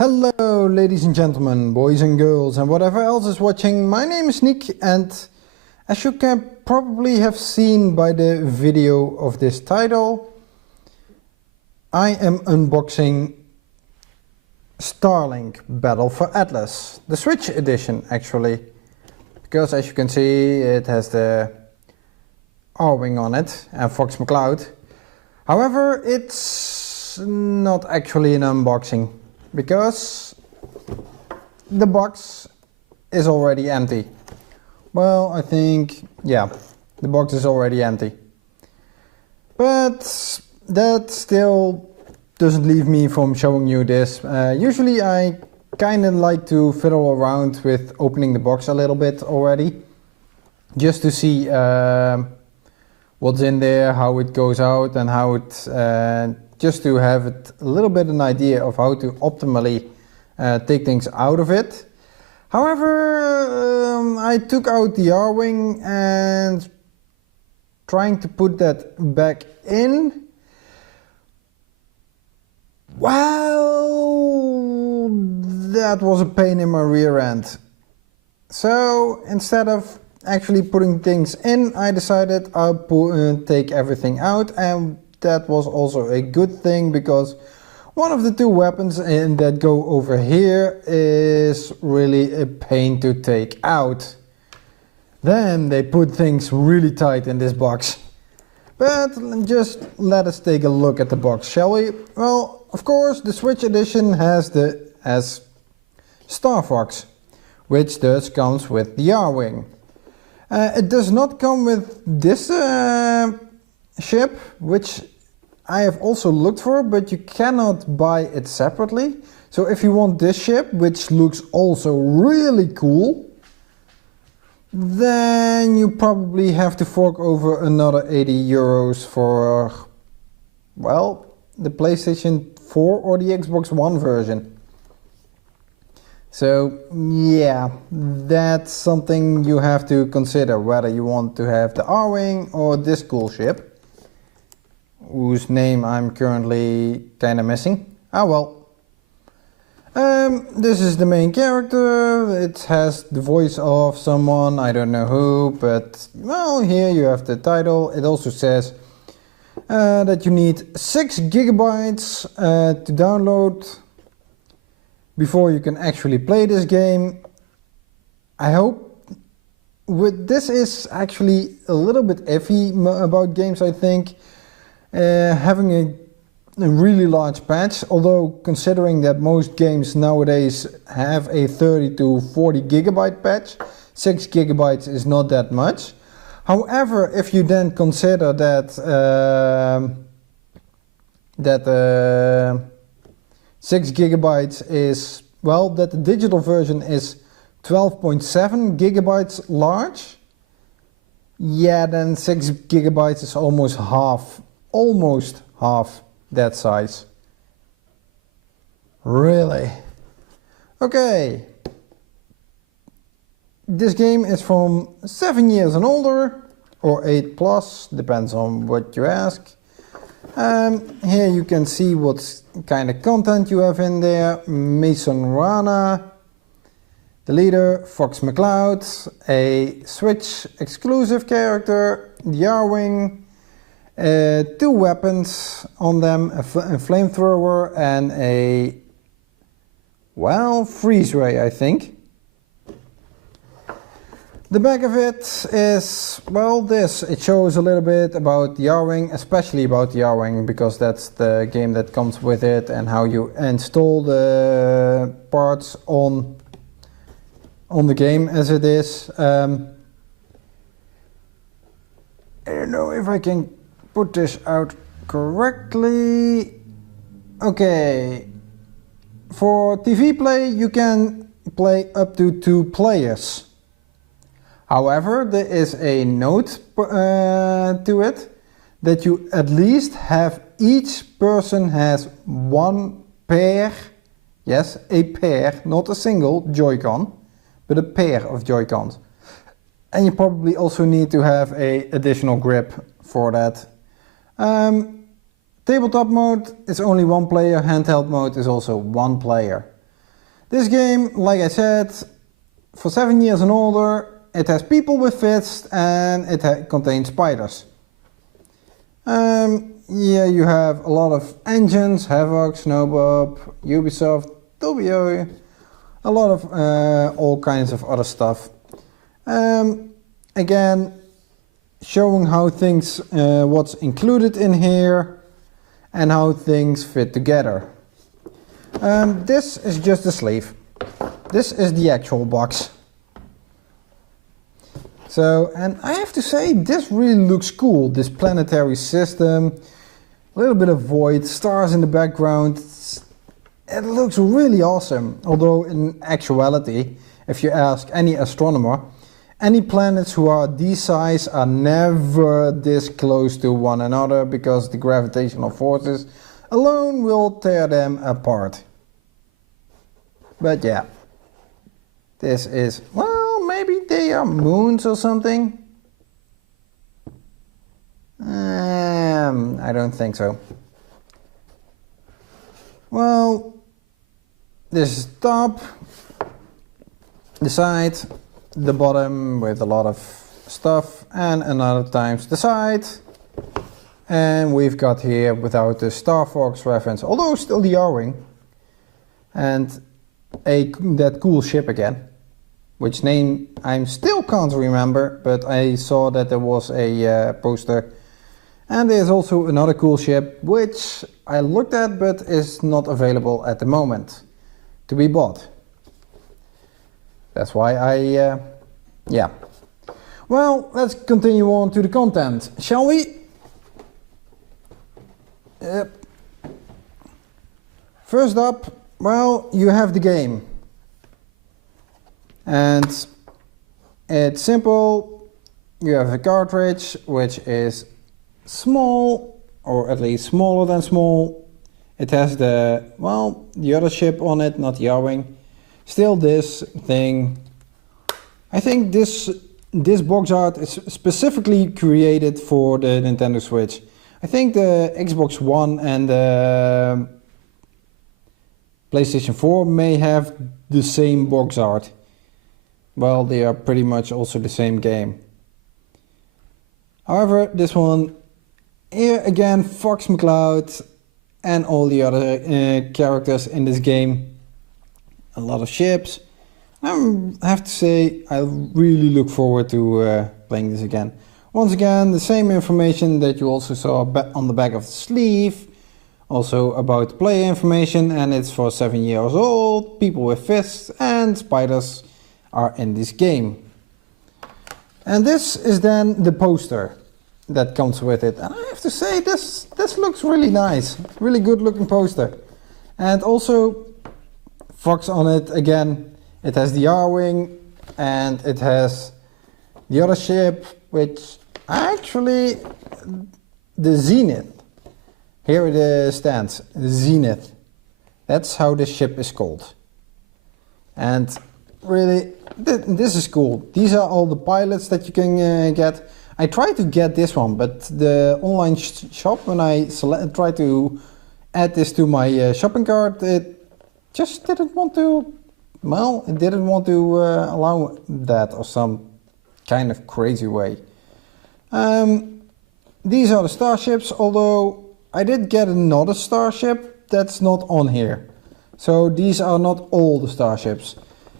Hello ladies and gentlemen, boys and girls and whatever else is watching. My name is Nick and as you can probably have seen by the video of this title, I am unboxing Starlink Battle for Atlas, the Switch edition actually, because as you can see it has the Arwing on it and Fox McCloud. However, it's not actually an unboxing because the box is already empty. Well, I think, yeah, the box is already empty. But that still doesn't leave me from showing you this. Usually I kind of like to fiddle around with opening the box a little bit already, just to see what's in there, how it goes out, and how it just to have it a little bit an idea of how to optimally take things out of it. However, I took out the Arwing and trying to put that back in. Well, that was a pain in my rear end. So instead of actually putting things in, I decided I'll take everything out, and that was also a good thing because one of the two weapons that go over here is really a pain to take out. Then they put things really tight in this box. But just let us take a look at the box, shall we? Well, of course, the Switch edition has StarFox, which does comes with the Arwing. It does not come with this ship, which I have also looked for, but you cannot buy it separately. So if you want this ship, which looks also really cool, then you probably have to fork over another 80 euros for, well, the PlayStation 4 or the Xbox One version. So yeah, that's something you have to consider, whether you want to have the Arwing or this cool ship, whose name I'm currently kinda missing. Ah well. This is the main character. It has the voice of someone, I don't know who, but well, here you have the title. It also says that you need 6 gigabytes to download before you can actually play this game. I hope this is actually a little bit iffy about games, I think. Having a really large patch, although considering that most games nowadays have a 30 to 40 gigabyte patch, 6 gigabytes is not that much. However, if you then consider that 6 gigabytes is, well, that the digital version is 12.7 gigabytes large, yeah, then 6 gigabytes is almost half that size. Really? Okay. This game is from 7 years and older, or 8 plus, depends on what you ask. Here you can see what kind of content you have in there. Mason Rana, the leader, Fox McCloud, a Switch exclusive character, the Arwing, 2 weapons on them, a Flamethrower and a, well, freeze ray, I think. The back of it is, well, this. It shows a little bit about the Arwing, especially about the Arwing, because that's the game that comes with it and how you install the parts on the game as it is. I don't know if I can put this out correctly. Okay, for TV play you can play up to 2 players. However, there is a note to it that you at least have, each person has 1 pair, yes, a pair, not a single Joy-Con, but a pair of Joy-Cons. And you probably also need to have a additional grip for that. Tabletop mode is only 1 player, handheld mode is also 1 player. This game, like I said, for 7 years and older, it has people with fists and it contains spiders. Yeah, you have a lot of engines, Havoc, Snowbob, Ubisoft, WO, a lot of all kinds of other stuff. Again, showing how things, what's included in here and how things fit together. This is just the sleeve. This is the actual box. So, and I have to say, this really looks cool. This planetary system, a little bit of void, stars in the background. It looks really awesome. Although in actuality, if you ask any astronomer, any planets who are this size are never this close to one another because the gravitational forces alone will tear them apart. But yeah, this is, well, maybe they are moons or something. I don't think so. Well, this is the top, the side, the bottom with a lot of stuff, and another times the side. And we've got here, without the StarFox reference, although still the Arwing, and that cool ship again, which name I still can't remember, but I saw that there was a poster. And there's also another cool ship, which I looked at, but is not available at the moment to be bought. That's why yeah. Well, let's continue on to the content, shall we? First up, well, you have the game. And it's simple. You have a cartridge, which is small, or at least smaller than small. It has the, well, the other ship on it, not the Arwing. Still this thing. I think this box art is specifically created for the Nintendo Switch. I think the Xbox One and the PlayStation 4 may have the same box art. Well, they are pretty much also the same game. However, this one, here again, Fox McCloud and all the other characters in this game. A lot of ships. I have to say, I really look forward to playing this again. Once again, the same information that you also saw on the back of the sleeve. Also about player information, and it's for 7 years old, people with fists and spiders are in this game. And this is then the poster that comes with it. And I have to say, this looks really nice. Really good looking poster. And also Fox on it again. It has the Arwing and it has the other ship, which actually, the Zenith. Here it stands, Zenith. That's how the ship is called. And really, this is cool. These are all the pilots that you can get. I tried to get this one, but the online shop, when I tried to add this to my shopping cart, it just didn't want to, well, it didn't want to allow that or some kind of crazy way. These are the starships, although I did get another starship that's not on here. So these are not all the starships.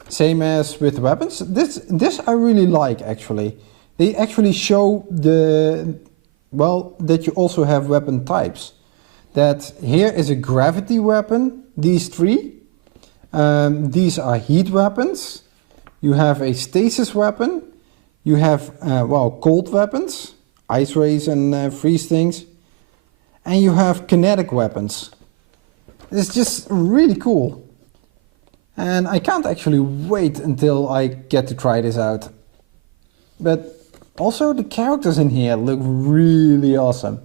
Same as with weapons. This I really like actually. They actually show the, well, that you also have weapon types. That here is a gravity weapon, these three. These are heat weapons. You have a stasis weapon. You have, well, cold weapons, ice rays and freeze things. And you have kinetic weapons. It's just really cool. And I can't actually wait until I get to try this out. But also the characters in here look really awesome.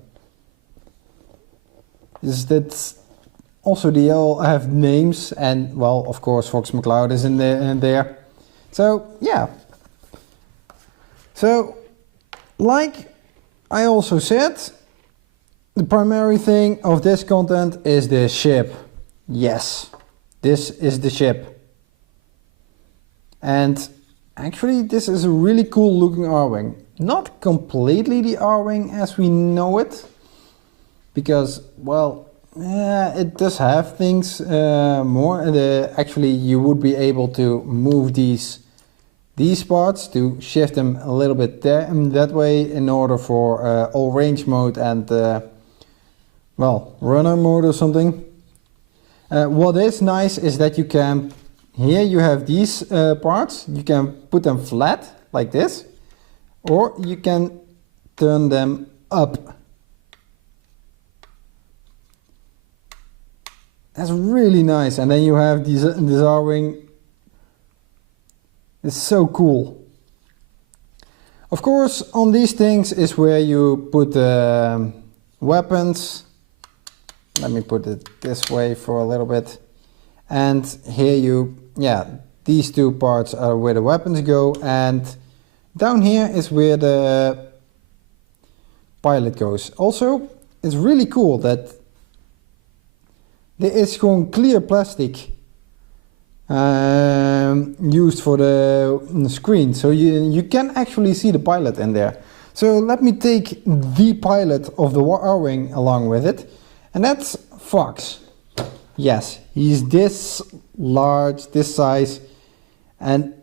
That's also, they all have names, and well, of course, Fox McCloud is in there. So yeah. So, like I also said, the primary thing of this content is the ship. Yes, this is the ship. And actually this is a really cool looking Arwing. Not completely the Arwing as we know it, because, well, it does have things more. Actually, you would be able to move these parts to shift them a little bit there and that way in order for all range mode and well, runner mode or something. What is nice is that you can, here you have these parts, you can put them flat like this, or you can turn them up. That's really nice. And then you have this Arwing. It's so cool. Of course, on these things is where you put weapons. Let me put it this way for a little bit. And here you, yeah, these two parts are where the weapons go, and down here is where the pilot goes. Also, it's really cool that there is gewoon clear plastic used for the screen, so you can actually see the pilot in there. So let me take the pilot of the Arwing along with it, and that's Fox. Yes, he's this large, this size, and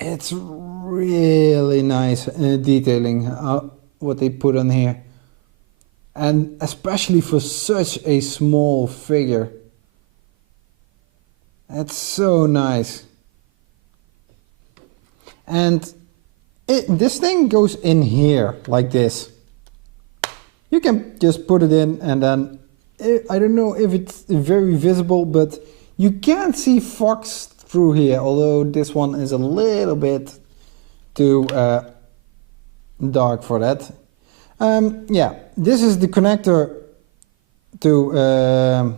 it's really nice detailing what they put on here, and especially for such a small figure. That's so nice. And this thing goes in here like this. You can just put it in, and then I don't know if it's very visible, but you can't see Fox through here, although this one is a little bit too dark for that. Yeah, this is the connector to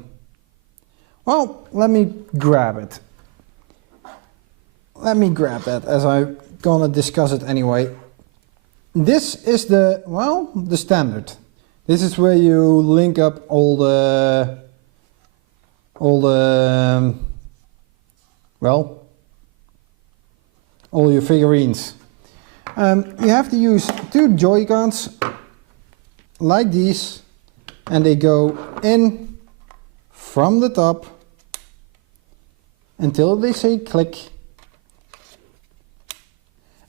well, let me grab it. Let me grab that as I'm gonna discuss it anyway. This is the, well, the standard. This is where you link up all the well, all your figurines. You have to use two Joy-Cons like these, and they go in from the top until they say click,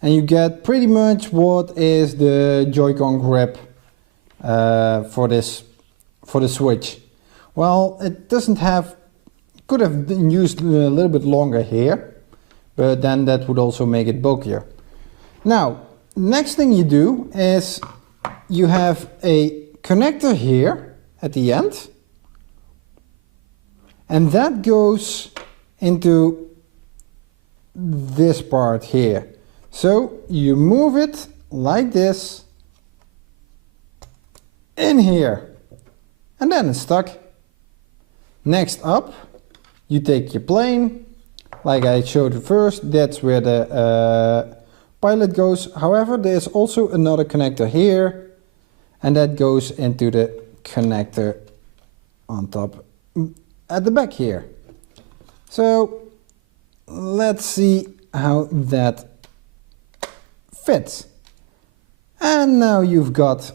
and you get pretty much what is the Joy-Con grip for the Switch. Well, it doesn't have, could have been used a little bit longer here, but then that would also make it bulkier. Now, next thing you do is you have a connector here at the end, and that goes into this part here. So you move it like this in here, and then it's stuck. Next up, you take your plane, like I showed you first, that's where the pilot goes. However, there's also another connector here, and that goes into the connector on top at the back here. So let's see how that fits. And now you've got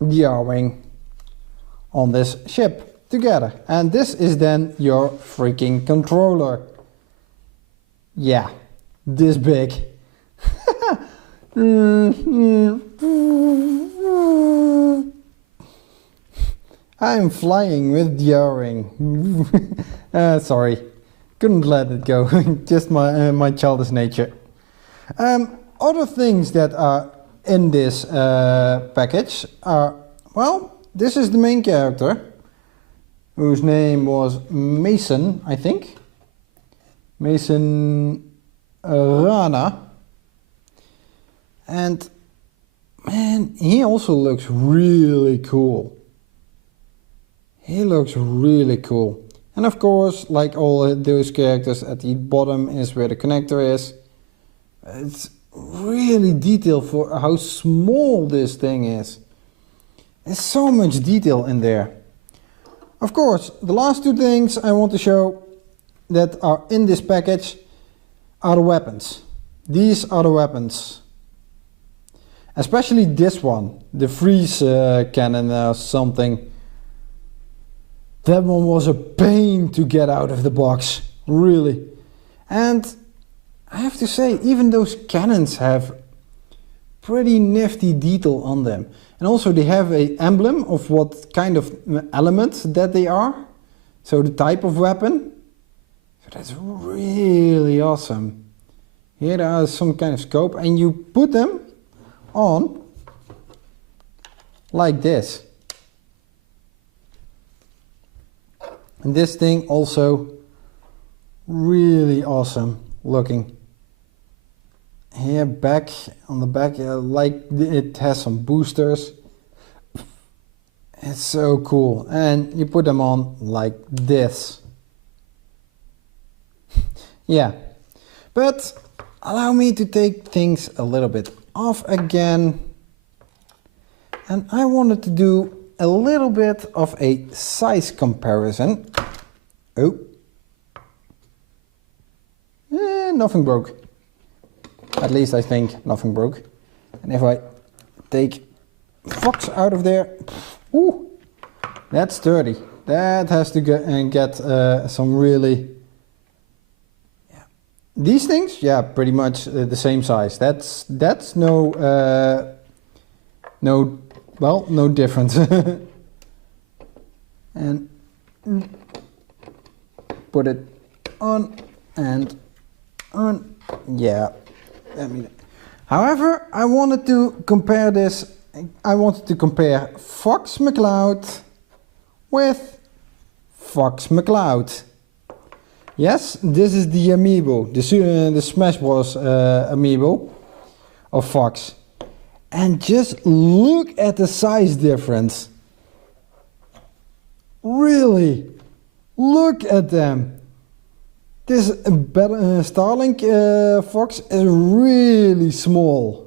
the Arwing on this ship together, and this is then your freaking controller. Yeah, this big. I'm flying with the Arwing. Sorry, couldn't let it go. Just my childish nature. Other things that are in this package are, well, this is the main character, whose name was Mason, I think. Mason Rana. And man, he also looks really cool. He looks really cool. And of course, like all those characters, at the bottom is where the connector is. It's really detailed for how small this thing is. There's so much detail in there. Of course, the last two things I want to show that are in this package are the weapons. These are the weapons. Especially this one, the freeze cannon or something. That one was a pain to get out of the box, really. And I have to say, even those cannons have pretty nifty detail on them. And also they have an emblem of what kind of element that they are. So the type of weapon. So that's really awesome. Here there is some kind of scope and you put them on like this. And this thing also really awesome looking. Here back on the back, like it has some boosters. It's so cool. And you put them on like this. Yeah, but allow me to take things a little bit off again. And I wanted to do a little bit of a size comparison. Oh. Nothing broke. At least I think nothing broke. And if I take Fox out of there, ooh, that's sturdy. That has to get some really... Yeah. These things, yeah, pretty much the same size. That's no difference. And put it on and on. Yeah. However, I wanted to compare this. I wanted to compare Fox McCloud with Fox McCloud. Yes, this is the amiibo, the Smash Bros. Amiibo of Fox. And just look at the size difference. Really, look at them. This Starlink Fox is really small.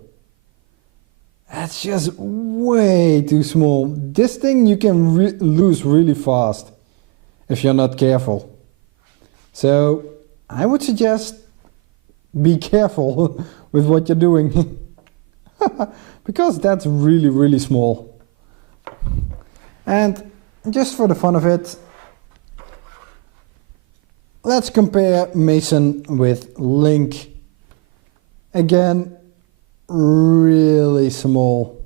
That's just way too small. This thing you can lose really fast if you're not careful. So I would suggest be careful with what you're doing. Because that's really, really small. And just for the fun of it, let's compare Mason with Link. Again, really small.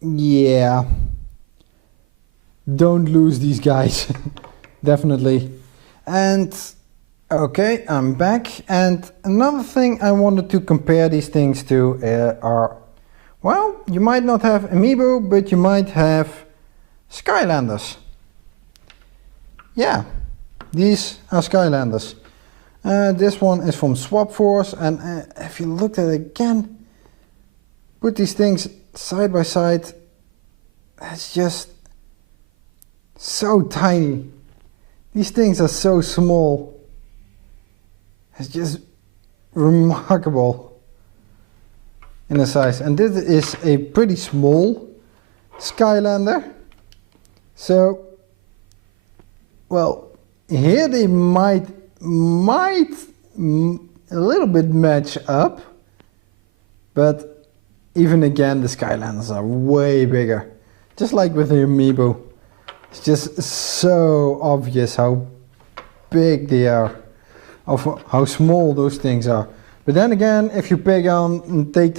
Yeah. Don't lose these guys. Definitely. And okay, I'm back. And another thing I wanted to compare these things to are, well, you might not have Amiibo, but you might have Skylanders. Yeah, these are Skylanders. This one is from Swap Force, and if you look at it again, put these things side by side, it's just so tiny. These things are so small. It's just remarkable in the size. And this is a pretty small Skylander. So, well, here they might a little bit match up, but even again the Skylanders are way bigger. Just like with the Amiibo. It's just so obvious how big they are, of how small those things are. But then again, if you pick on and take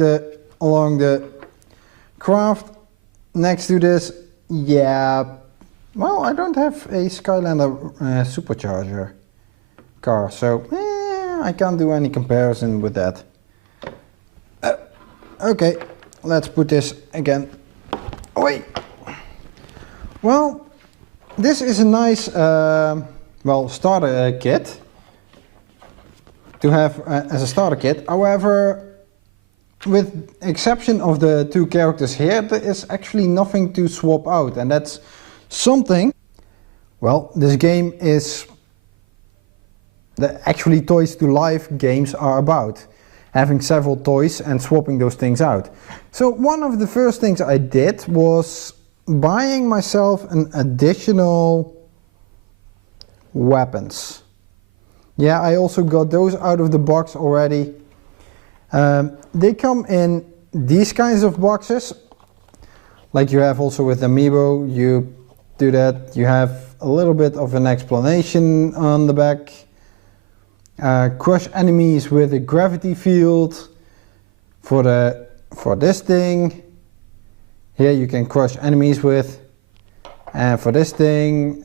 along the craft next to this, yeah, well, I don't have a Skylander supercharger car, so I can't do any comparison with that. Okay, let's put this again away. Well, this is a nice starter kit to have as a starter kit. However, with exception of the two characters here, there is actually nothing to swap out, and that's something. Well, this game is actually Toys to Life games are about. Having several toys and swapping those things out. So one of the first things I did was buying myself an additional weapons. Yeah, I also got those out of the box already. They come in these kinds of boxes, like you have also with Amiibo. You do that, you have a little bit of an explanation on the back. Crush enemies with a gravity field for this thing. Here you can crush enemies with. And for this thing,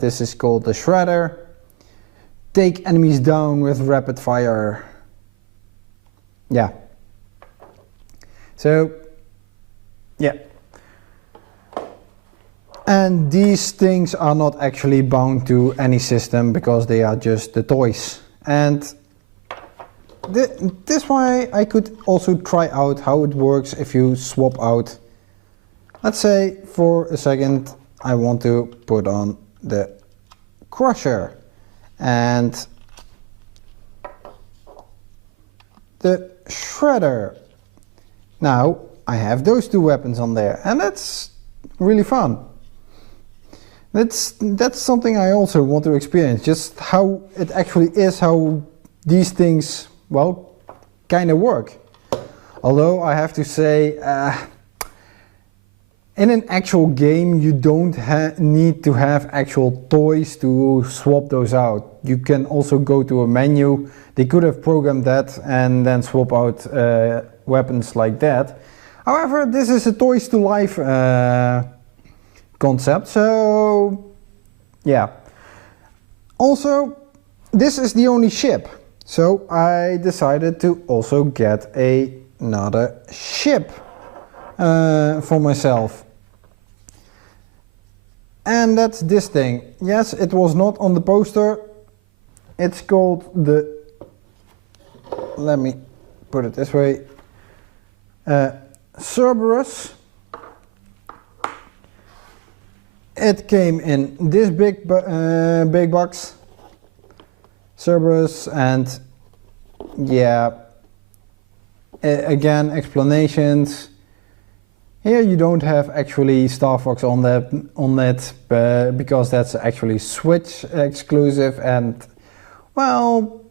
this is called the Shredder. Take enemies down with rapid fire. Yeah. So, yeah. And these things are not actually bound to any system because they are just the toys. And this why I could also try out how it works if you swap out. Let's say for a second I want to put on the Crusher and the Shredder. Now I have those two weapons on there, and that's really fun. That's something I also want to experience, just how it actually is, how these things, well, kind of work. Although I have to say, in an actual game you don't need to have actual toys to swap those out. You can also go to a menu. They could have programmed that and then swap out weapons like that. However, this is a toys to life concept, so yeah. Also, this is the only ship, so I decided to also get another ship for myself. And that's this thing. Yes, it was not on the poster. It's called the, let me put it this way, Cerberus. It came in this big box, Cerberus, and yeah, again, explanations. Here you don't have actually StarFox on it because that's actually Switch exclusive, and well,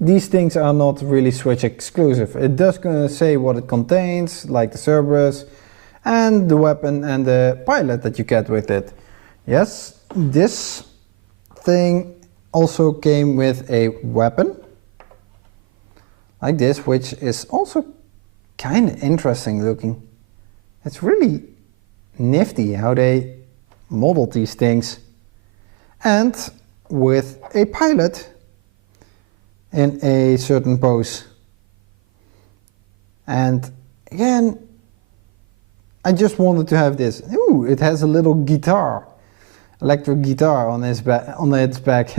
these things are not really Switch exclusive. It does say what it contains, like the Cerberus and the weapon and the pilot that you get with it. Yes, this thing also came with a weapon like this, which is also kind of interesting looking. It's really nifty how they modeled these things. And with a pilot in a certain pose. And again, I just wanted to have this. Ooh, it has a little guitar, electric guitar on its back.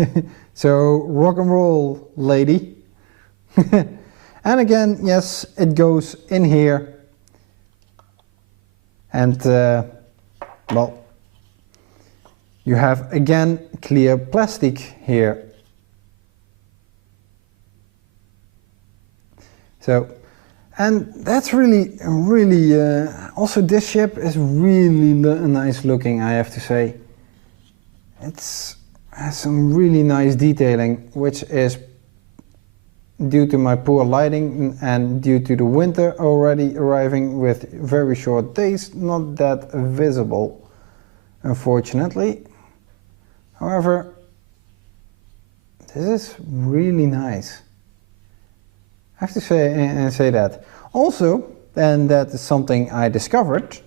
So rock and roll, lady. And again, yes, it goes in here. And well, you have again clear plastic here. So, and that's really also this ship is really nice looking, I have to say. It has some really nice detailing, which is due to my poor lighting and due to the winter already arriving with very short days, not that visible, unfortunately. However, this is really nice. I have to say that. Also, and that is something I discovered.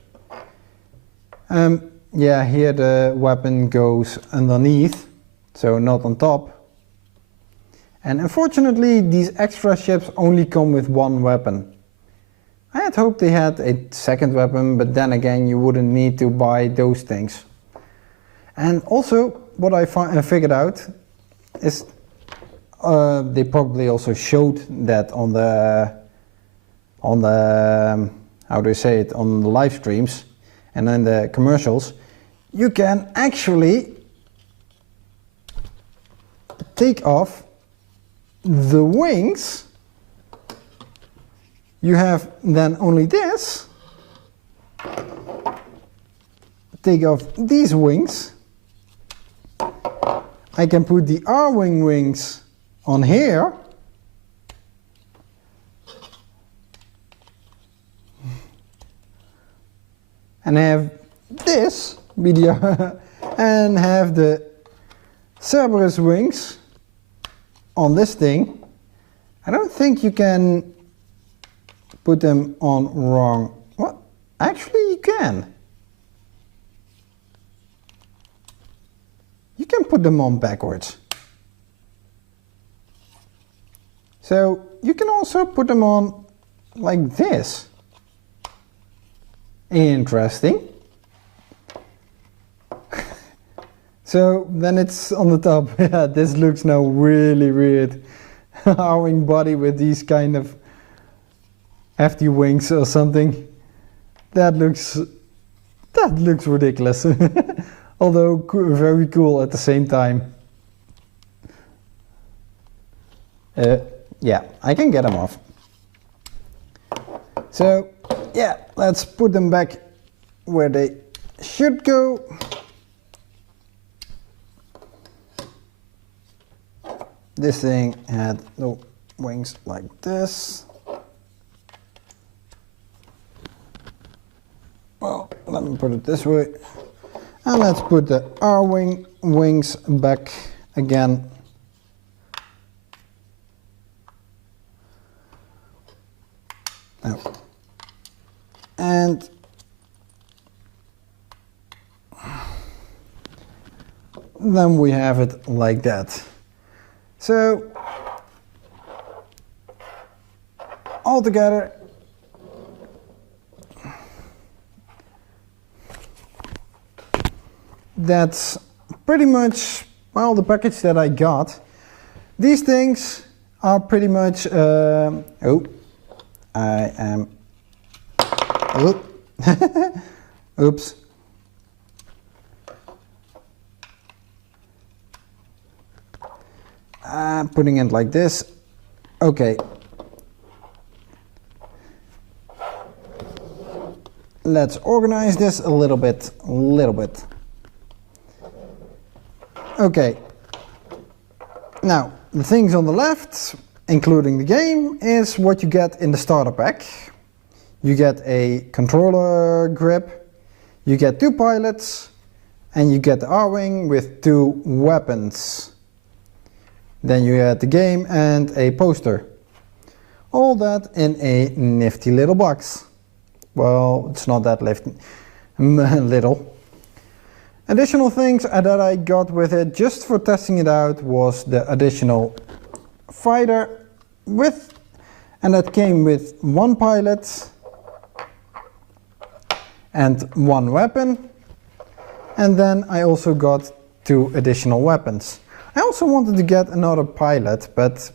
Yeah, here the weapon goes underneath, so not on top. And unfortunately, these extra ships only come with one weapon. I had hoped they had a second weapon, but then again, you wouldn't need to buy those things. And also, what I figured out is they probably also showed that on the how do you say it, on the live streams and in the commercials. You can actually take off the wings. You have then only this. Take off these wings I can put the Arwing wings on here. And have this video and have the Cerberus wings on this thing. I don't think you can put them on wrong. What? Actually you can. You can put them on backwards. So you can also put them on like this. Interesting. So then it's on the top. Yeah, this looks now really weird. Arwing body with these kind of hefty wings or something. That looks ridiculous. Although very cool at the same time. Yeah, I can get them off. So yeah, let's put them back where they should go. This thing had no wings like this. Well, let me put it this way. And let's put the Arwing wings back again. Now. And then we have it like that. So all together that's pretty much, well, the package that I got. These things are pretty much oh, I am oops. Putting it like this. Okay. Let's organize this a little bit. Okay. Now, the things on the left, including the game, is what you get in the starter pack. You get a controller grip, you get 2 pilots, and you get the Arwing with 2 weapons. Then you get the game and a poster. All that in a nifty little box. Well, it's not that little. Additional things that I got with it just for testing it out was the additional fighter and that came with 1 pilot and 1 weapon. And then I also got 2 additional weapons. I also wanted to get another pilot, but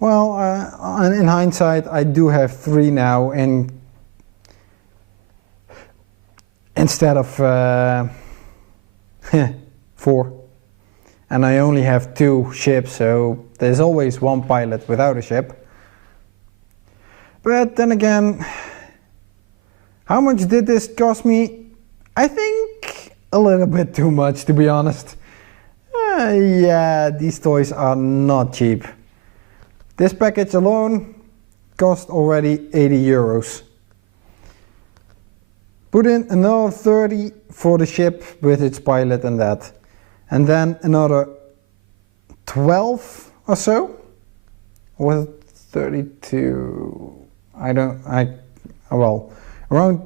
well, in hindsight I do have 3 now instead of 4. And I only have 2 ships, so there's always 1 pilot without a ship. But then again, how much did this cost me? I think a little bit too much, to be honest. Yeah, these toys are not cheap. This package alone cost already 80 euros. Put in another 30 for the ship with its pilot and that. And then another 12 or so. Or 32? Well, around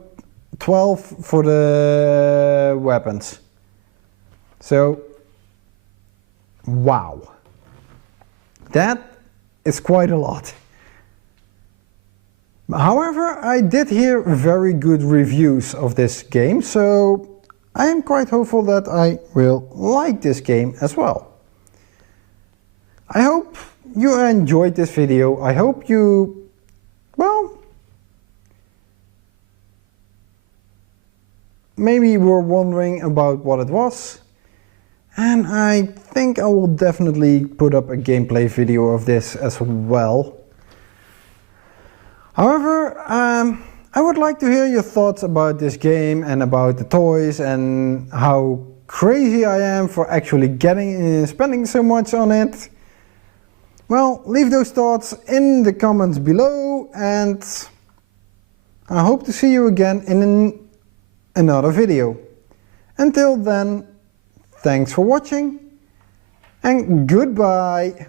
12 for the weapons. So, wow. That is quite a lot. However, I did hear very good reviews of this game, so I am quite hopeful that I will like this game as well. I hope you enjoyed this video. I hope you, well, maybe were wondering about what it was. And I think I will definitely put up a gameplay video of this as well. However, I would like to hear your thoughts about this game and about the toys and how crazy I am for actually spending so much on it? Well, leave those thoughts in the comments below, and I hope to see you again in another video. Until then, thanks for watching and goodbye.